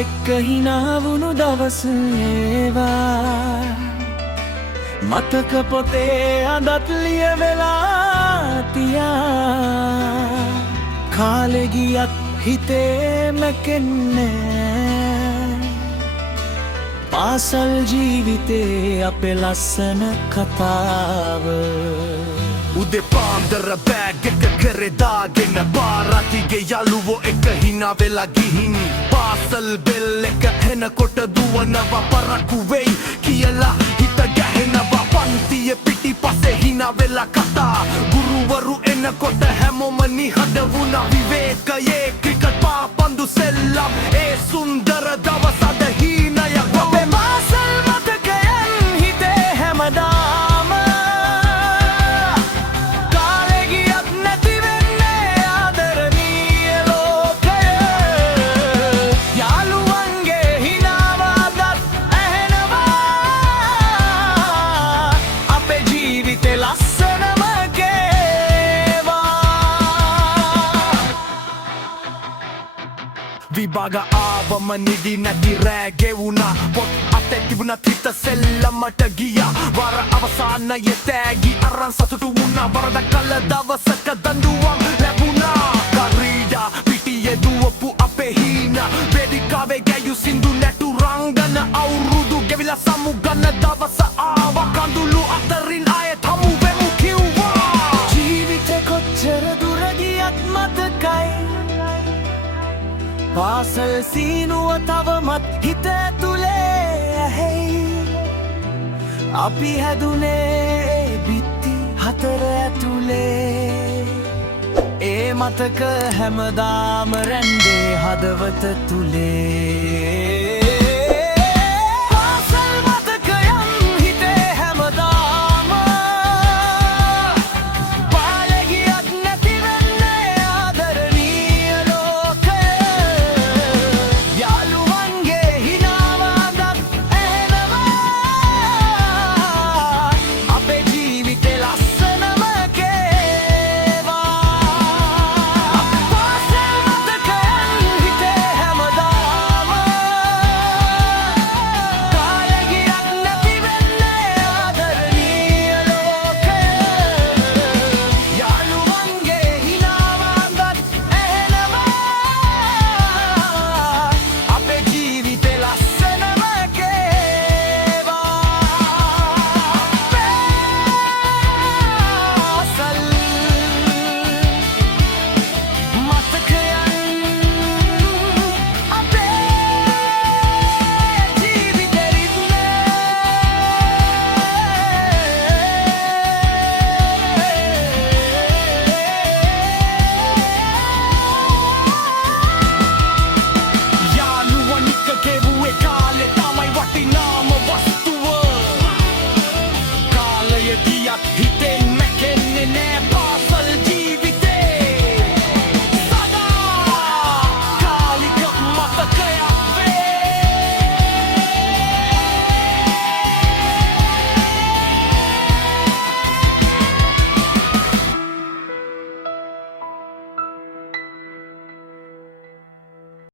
එක්ක හිනාවුණු දවස ඒවා මතක පොතේ අදත් ලියවෙලා තියා කාලෙ ගියත් හිතේ මැකෙන්නේ පාසල් ජීවිතේ අපේ ලස්සන කතාව උදේ පාන්දර බෑග් එක කරේ දාගෙන පාරතිගේ යාළුවෝ එක හිනා වෙලා ගිහින් පාසල් බෙල් එක එනකොට දුවනවා පරක්කු වෙයි කියලා හිත ගැහෙනවා පන්තියේ පිටිපස්සේ හිනා වෙලා කතා ගුරුවරු එනකොට හැමෝම නිහඬ වුණා විවේකයේ ක්‍රිකට් පාපන්දු සෙල්ලම් ඒ සුන්දර දවස් අද හීනයක් අපේ පාසල් මතකයන් හිතේ හැමදාම කාලෙ ගියත් නැති වෙන්නේ ආදරණීය ලෝකය යාළුවන්ගේ හිනාව අදත් ඇහෙනවා අපේ ජීවිතේ ලස්සනම විභාග ආවම නිදි නැති රෑ ගෙවුණා පොත් අතේ තිබුණත් හිත සෙල්ලමට ගියා වර අවසානයේ තෑගි අරන් සතුටු වුණා වරද කල දවසක දඬුවම් ලැබුණා කරීඩා පිටියේ දුවපු අපේ හීනා වේදිකාවේ ගැයු සින්දු නැටු රංගන අවුරුදු ගෙවිලා සමුගන්න දවස ආවා කඳුළු අතරින් ආයෙත් හමු වෙමු කිව්වා ජීවිතේ කොච්චර දුර ගියත් මතකයි පාසල් සීනුව තවමත් හිත ඇතුලේ ඇහෙයි අපි හැදුනේ බිත්ති හතර ඇතුලේ ඒ මතක හැමදාම රැන්දේ හදවත තුලේ පාසල් මතකයන් හිතේ හැමදාම පාලේ ගියත් නැති වෙන්නේ ආදරණීය ලෝකය යාළුවන්ගේ හිනාව අදත් ඇහෙනවා අපේ ජීවිතේ ලස්සනම කේවා පාසල් මතකයන් හිතේ හැමදාම කාලෙ ගියත් නැති වෙන්නේ ආදරණීය ලෝකය යාළුවන්ගේ හිනාව අදත් ඇහෙනවා අපේ ජීවිතේ ලස්සනම කේවා පාසල් මතකයන් අපේ ජීවිතේ යාළුවන් එක්ක ගෙවුවේ කාලේ තමයි වටිනාම වස්තුව කාලය ගියත්